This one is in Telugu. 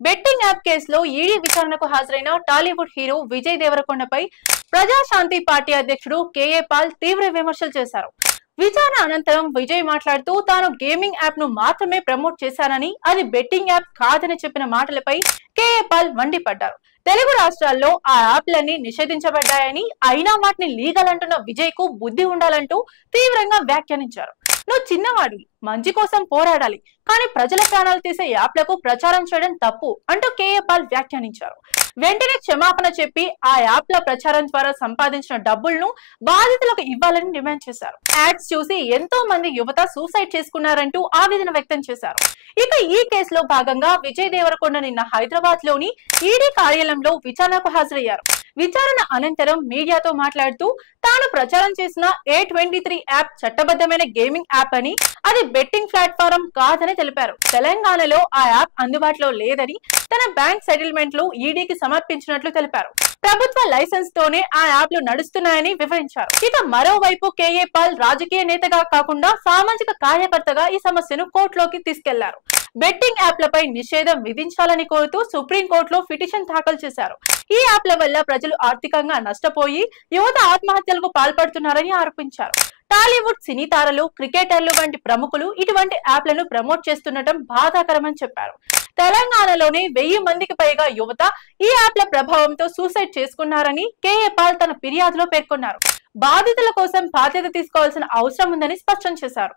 బెట్టింగ్ యాప్ కేసులో ఈడీ విచారణకు హాజరైన టాలీవుడ్ హీరో విజయ్ దేవరకొండపై ప్రజాశాంతి పార్టీ అధ్యక్షుడు కేఏ పాల్ తీవ్ర విమర్శలు చేశారు. విచారణ అనంతరం విజయ్ మాట్లాడుతూ తాను గేమింగ్ యాప్ ను మాత్రమే ప్రమోట్ చేశానని, అది బెట్టింగ్ యాప్ కాదని చెప్పిన మాటలపై కేఏ పాల్ మండిపడ్డారు. తెలుగు రాష్ట్రాల్లో ఆ యాప్లన్నీ నిషేధించబడ్డాయని, అయినా వాటిని లీగల్ అంటున్న విజయ్ కు బుద్ధి ఉండాలంటూ తీవ్రంగా వ్యాఖ్యానించారు. నువ్వు చిన్నవాడివి, మంచి కోసం పోరాడాలి, కానీ ప్రజల ప్రాణాలు తీసే యాప్లకు ప్రచారం చేయడం తప్పు అంటూ కేఏ పాల్ వ్యాఖ్యానించారు. వెంటనే క్షమాపణ చెప్పి ఆ యాప్ల ప్రచారం ద్వారా సంపాదించిన డబ్బులను బాధితులకు ఇవ్వాలని డిమాండ్ చేశారు. యాడ్స్ చూసి ఎంతో మంది యువత సూసైడ్ చేసుకున్నారంటూ ఆవేదన వ్యక్తం చేశారు. ఇక ఈ కేసులో భాగంగా విజయ్ దేవరకొండ నిన్న హైదరాబాద్ లోని ఈడీ కార్యాలయంలో విచారణకు హాజరయ్యారు. విచారణ అనంతరం మీడియాతో మాట్లాడుతూ తాను ప్రచారం చేసిన A23 యాప్ చట్టబద్ధమైన గేమింగ్ యాప్ అని, అది బెట్టింగ్ ప్లాట్ఫారం కాదని తెలిపారు. తెలంగాణలో ఆ యాప్ అందుబాటులో లేదని, తన బ్యాంక్ సెటిల్మెంట్లు ఈడీకి సమర్పించినట్లు తెలిపారు. ప్రభుత్వ లైసెన్స్ తోనే ఆ యాప్లు నడుస్తున్నాయని వివరించారు. ఇక మరోవైపు కేఏ పాల్ రాజకీయ నేతగా కాకుండా సామాజిక కార్యకర్తగా ఈ సమస్యను కోర్టులోకి తీసుకెళ్లారు. బెట్టింగ్ యాప్లపై నిషేధం విధించాలని కోరుతూ సుప్రీంకోర్టులో పిటిషన్ దాఖలు చేశారు. ఈ యాప్ల వల్ల ప్రజలు ఆర్థికంగా నష్టపోయి యువత ఆత్మహత్యలకు పాల్పడుతున్నారని ఆరోపించారు. టాలీవుడ్ సినీ తారలు, క్రికెటర్లు వంటి ప్రముఖులు ఇటువంటి యాప్లను ప్రమోట్ చేస్తుండటం బాధాకరమని చెప్పారు. తెలంగాణలోనే 1000 మందికి పైగా యువత ఈ యాప్ల ప్రభావంతో సూసైడ్ చేసుకున్నారని కేఏ పాల్ తన ఫిర్యాదులో పేర్కొన్నారు. బాధితుల కోసం బాధ్యత తీసుకోవాల్సిన అవసరం ఉందని స్పష్టం చేశారు.